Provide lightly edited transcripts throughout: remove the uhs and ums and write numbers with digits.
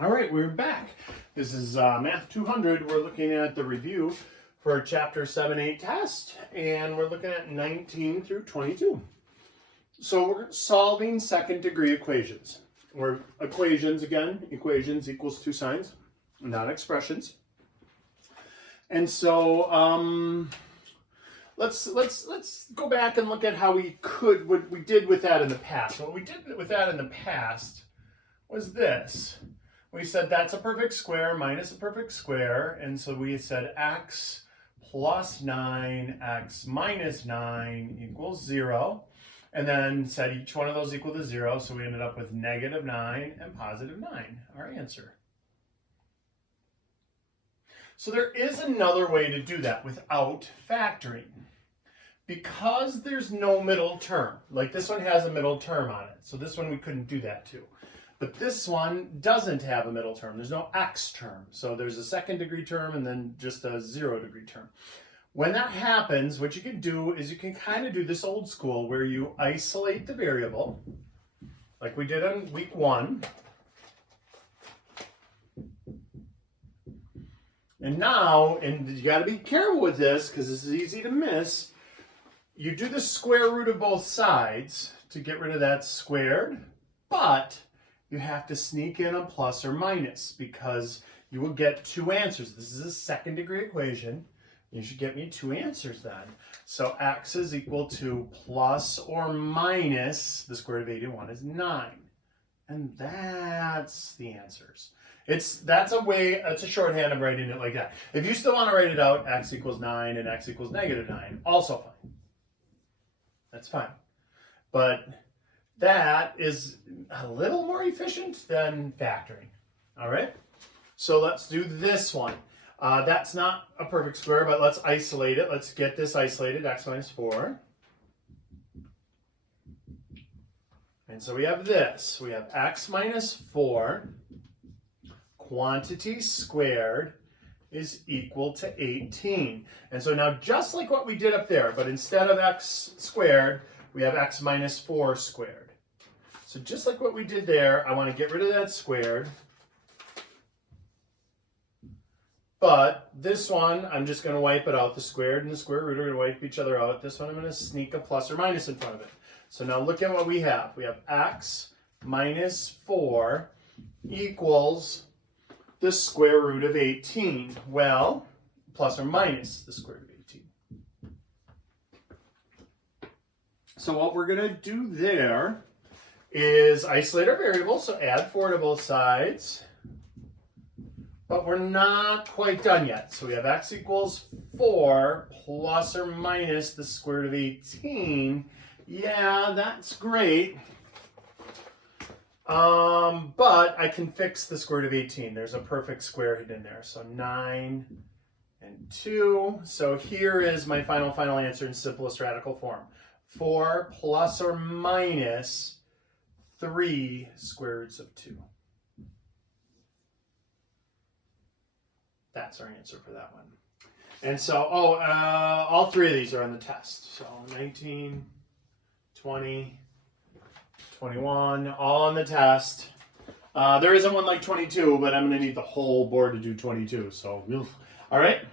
All right, we're back. This is Math 200. We're looking at the review for Chapter 7-8 test, and we're looking at 19 through 22. So we're solving second-degree equations. Or equations, again, equations equals two signs, not expressions. And so let's go back and look at how what we did with that in the past. What we did with that in the past was this. We said that's a perfect square minus a perfect square, and so we said x plus 9, x minus 9 equals 0, and then said each one of those equal to 0, so we ended up with negative 9 and positive 9, our answer. So there is another way to do that without factoring. Because there's no middle term, like this one has a middle term on it, so this one we couldn't do that too. But this one doesn't have a middle term. There's no x term. So there's a second degree term and then just a 0 degree term. When that happens, what you can do is you can kind of do this old school where you isolate the variable, like we did on week 1. And now, and you got to be careful with this because this is easy to miss, you do the square root of both sides to get rid of that squared, but you have to sneak in a plus or minus because you will get two answers. This is a second degree equation. You should get me two answers then. So x is equal to plus or minus the square root of 81 is 9. And that's the answers. That's a shorthand of writing it like that. If you still want to write it out, x equals 9 and x equals negative 9, also fine. That's fine. But that is a little more efficient than factoring. All right? So let's do this one. That's not a perfect square, but let's isolate it. Let's get this isolated, x minus 4. And so we have this. We have x minus 4, quantity squared, is equal to 18. And so now just like what we did up there, but instead of x squared, we have x minus 4 squared. So just like what we did there, I want to get rid of that squared. But this one, I'm just going to wipe it out. The squared and the square root are going to wipe each other out. This one, I'm going to sneak a plus or minus in front of it. So now look at what we have. We have x minus 4 equals the square root of 18. Well, plus or minus the square root of 18. So what we're going to do there is isolate our variables, so add 4 to both sides. But we're not quite done yet. So we have x equals 4 plus or minus the square root of 18. Yeah, that's great. But I can fix the square root of 18. There's a perfect square hidden in there. So 9 and 2. So here is my final answer in simplest radical form. 4 plus or minus 3 square roots of 2. That's our answer for that one. And so, all three of these are on the test. So 19, 20, 21, all on the test. There isn't one like 22, but I'm going to need the whole board to do 22. So, all right.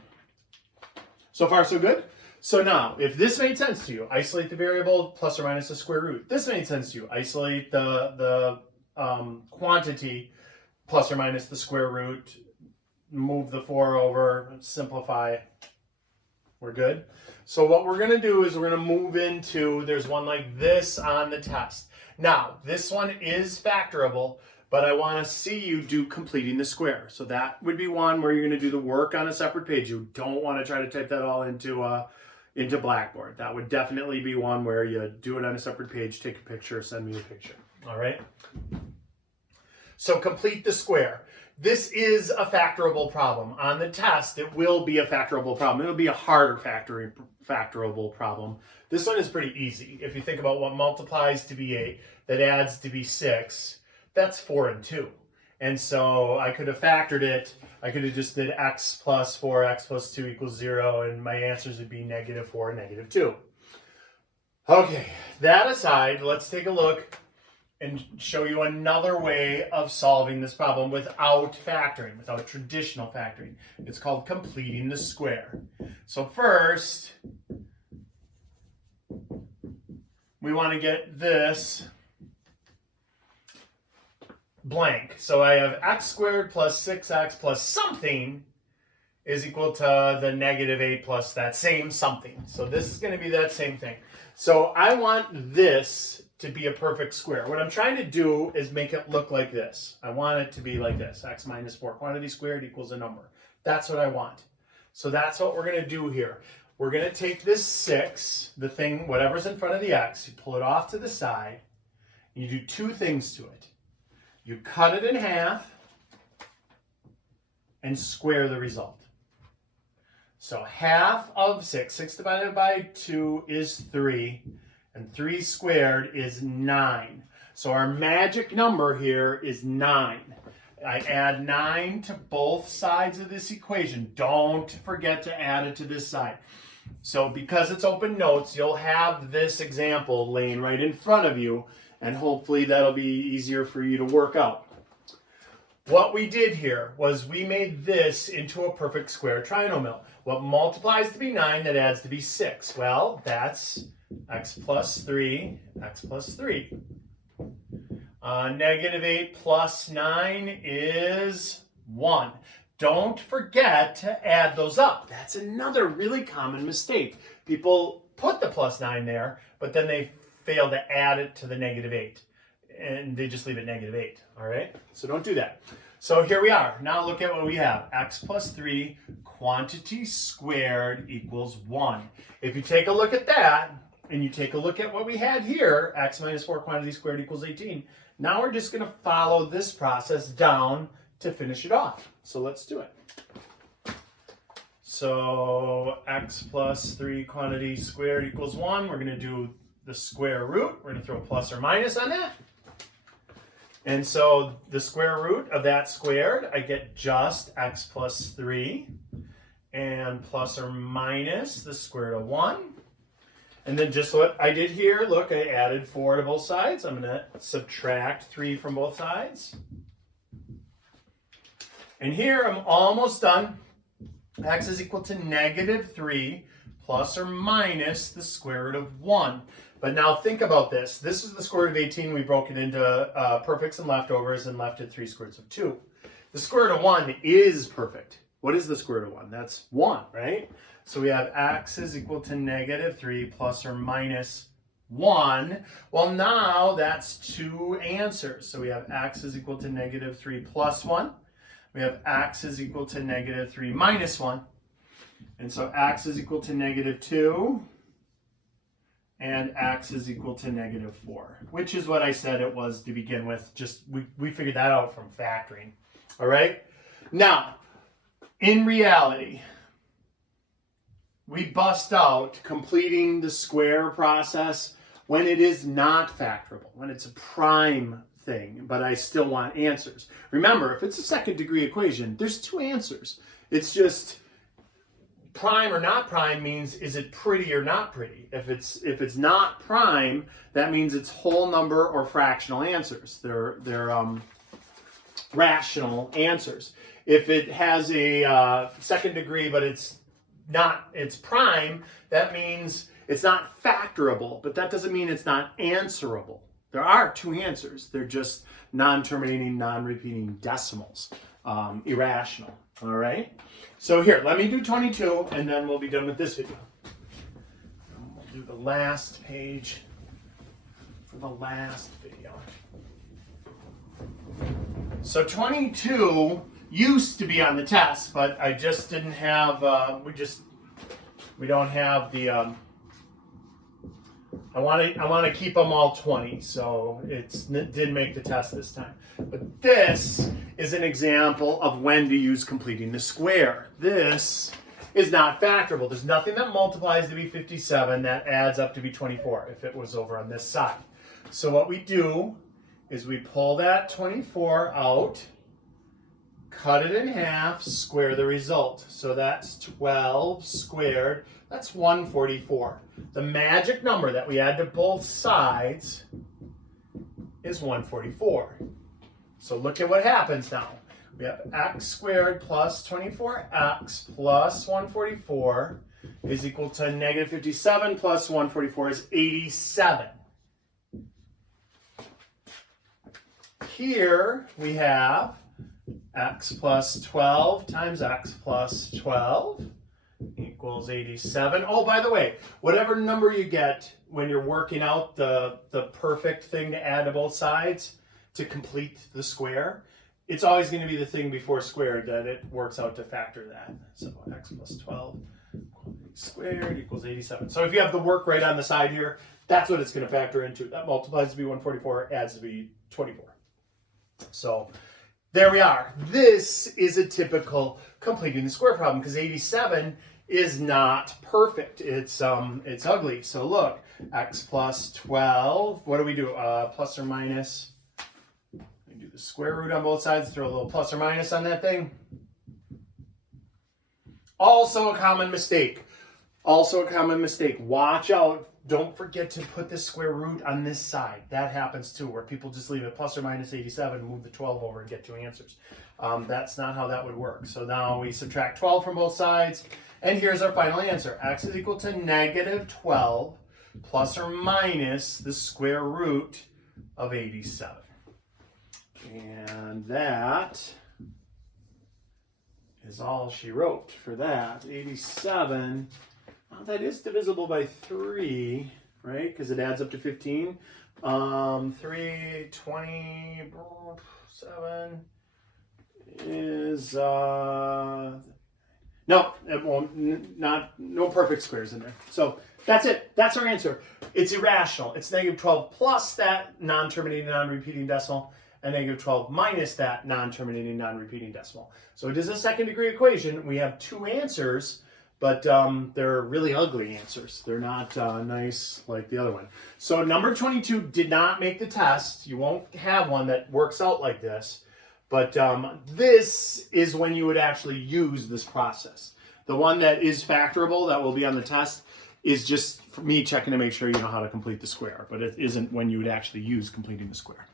So far, so good. So now, if this made sense to you, isolate the variable plus or minus the square root. This made sense to you, isolate the quantity plus or minus the square root. Move the 4 over, simplify. We're good. So what we're going to do is we're going to move into, there's one like this on the test. Now, this one is factorable, but I want to see you do completing the square. So that would be one where you're going to do the work on a separate page. You don't want to try to type that all into Blackboard. That would definitely be one where you do it on a separate page, take a picture, send me a picture. All right? So complete the square. This is a factorable problem. On the test, it will be a factorable problem. It'll be a harder factorable problem. This one is pretty easy. If you think about what multiplies to be 8, that adds to be 6, that's 4 and 2. And so I could have factored it. I could have just did x plus 4, x plus 2 equals 0, and my answers would be negative 4, negative 2. Okay, that aside, let's take a look and show you another way of solving this problem without factoring, without traditional factoring. It's called completing the square. So first, we want to get this blank. So I have x squared plus 6x plus something is equal to the negative 8 plus that same something. So this is going to be that same thing. So I want this to be a perfect square. What I'm trying to do is make it look like this. I want it to be like this. X minus 4 quantity squared equals a number. That's what I want. So that's what we're going to do here. We're going to take this 6, the thing, whatever's in front of the x, you pull it off to the side, and you do two things to it. You cut it in half and square the result. So half of 6, 6 divided by 2 is 3, and 3 squared is 9. So our magic number here is 9. I add 9 to both sides of this equation. Don't forget to add it to this side. So because it's open notes, you'll have this example laying right in front of you, and hopefully that'll be easier for you to work out. What we did here was we made this into a perfect square trinomial. What multiplies to be 9 that adds to be 6? Well, that's x plus 3, x plus 3. Negative 8 plus 9 is 1. Don't forget to add those up. That's another really common mistake. People put the plus 9 there, but then they fail to add it to the negative 8. And they just leave it negative 8, all right? So don't do that. So here we are. Now look at what we have. X plus 3 quantity squared equals 1. If you take a look at that, and you take a look at what we had here, x minus 4 quantity squared equals 18, now we're just going to follow this process down to finish it off. So let's do it. So x plus 3 quantity squared equals 1. We're going to do the square root. We're going to throw a plus or minus on that. And so the square root of that squared, I get just x plus 3 and plus or minus the square root of 1. And then just what I did here, look, I added 4 to both sides. I'm going to subtract 3 from both sides. And here I'm almost done. X is equal to negative 3 plus or minus the square root of 1. But now think about this. This is the square root of 18. We broke it into perfects and leftovers and left it 3 square roots of 2. The square root of 1 is perfect. What is the square root of 1? That's 1, right? So we have x is equal to negative 3 plus or minus 1. Well, now that's 2 answers. So we have x is equal to negative 3 plus 1. We have x is equal to negative 3 minus 1. And so x is equal to negative 2. And x is equal to negative 4, which is what I said it was to begin with. Just we figured that out from factoring. All right? Now, in reality, we bust out completing the square process when it is not factorable, when it's a prime thing, but I still want answers. Remember, if it's a second degree equation, there's 2 answers. It's just prime or not prime means is it pretty or not pretty. If it's not prime, that means it's whole number or fractional answers. They're rational answers. If it has a second degree but it's prime, that means it's not factorable, but that doesn't mean it's not answerable. There are 2 answers. They're just non-terminating, non-repeating decimals, irrational. All right? So here, let me do 22, and then we'll be done with this video. We'll do the last page for the last video. So 22 used to be on the test, but I just didn't have, we don't have the, I want to keep them all 20, so it didn't make the test this time. But this is an example of when to use completing the square. This is not factorable. There's nothing that multiplies to be 57 that adds up to be 24 if it was over on this side. So what we do is we pull that 24 out, cut it in half, square the result. So that's 12 squared. That's 144. The magic number that we add to both sides is 144. So look at what happens now. We have x squared plus 24x plus 144 is equal to negative 57 plus 144 is 87. Here we have x plus 12 times x plus 12 equals 87. Oh, by the way, whatever number you get when you're working out the perfect thing to add to both sides to complete the square, it's always going to be the thing before squared that it works out to factor that. So x plus 12 squared equals 87. So if you have the work right on the side here, that's what it's going to factor into. That multiplies to be 144, adds to be 24. So there we are. This is a typical completing the square problem because 87 is not perfect. It's ugly. So look, x plus 12. What do we do? Plus or minus? We do the square root on both sides. Throw a little plus or minus on that thing. Also a common mistake. Watch out. Don't forget to put the square root on this side. That happens too, where people just leave it plus or minus 87, move the 12 over and get two answers. That's not how that would work. So now we subtract 12 from both sides, and here's our final answer. X is equal to negative 12 plus or minus the square root of 87. And that is all she wrote for that. 87. Well, that is divisible by 3, right? Because it adds up to 15. 3, 27 is, no, it won't, no perfect squares in there. So that's it. That's our answer. It's irrational. It's negative 12 plus that non-terminating, non-repeating decimal, and negative 12 minus that non-terminating, non-repeating decimal. So it is a second degree equation. We have two answers, but they're really ugly answers. They're not nice like the other one. So number 22 did not make the test. You won't have one that works out like this. But this is when you would actually use this process. The one that is factorable, that will be on the test, is just for me checking to make sure you know how to complete the square. But it isn't when you would actually use completing the square.